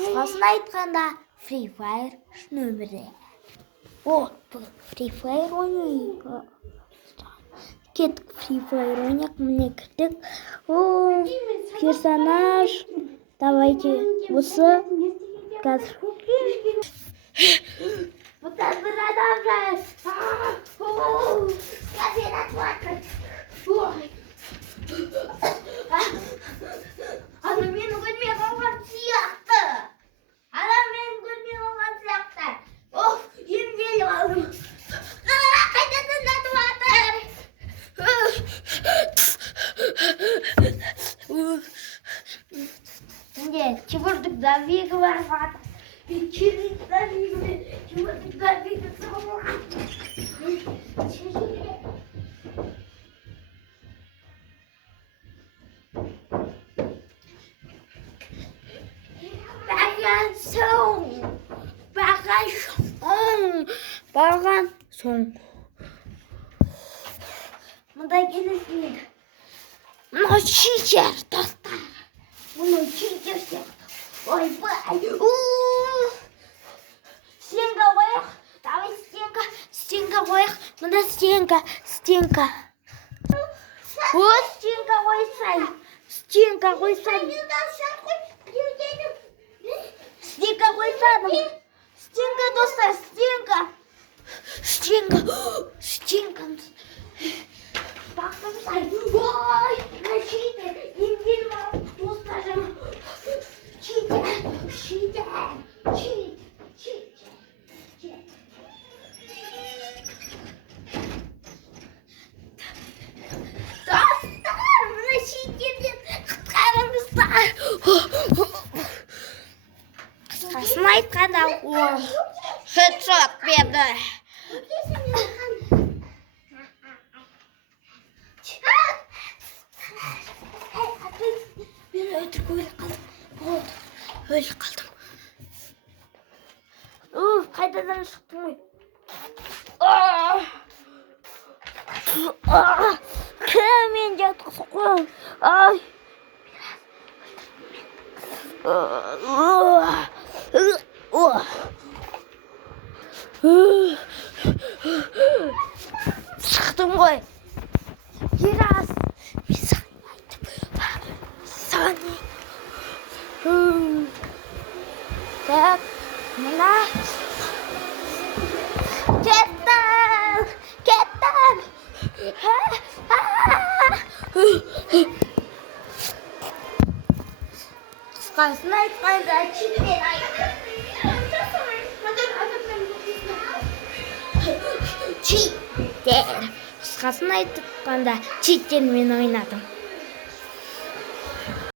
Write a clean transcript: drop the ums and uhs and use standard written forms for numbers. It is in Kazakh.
Қысқасын айтқанда Free Fire нөмірі. Бұл Free Fire ойнайық. Кеттік Free Fire ойнайық. Міне кірдік. Персонаж. Давайте осы. Қазір. Вот это продолжаешь. Скажи на плакать. Ана мені көрмей қалған сияқты. Емделіп алдым. Қайтадан жатып жатыр. Міне чебурдық давигі бар жатыр. Чебурдық давигі. Барған соң мұнда келесің. Мұны читер достар. Мұны читер сияқты. Ойбай. Стенка қояқ. Давай стенка қояқ. Мұнда стенка. Стенка қойсай. Стенка қойсадым. Стенка, достар, стенка. Бақтымсай. Ой, читер. Емделіп алып, достарым. Читер. Достар, мұны читерден құтқарыңыздар. Қысқасын айтқанда, хедшот берді. Мен өтірік өлі қалдым. Өлі қалдым. Қайтадан шықтым ғой. Кіммен жатқысы қойым. Шықтым ғой. Ерас. Сани. Так, мына. Кеттім. Қысқасын айтқанда читер айтып. Читер. Қысқасын айтқанда читермен ойнадым.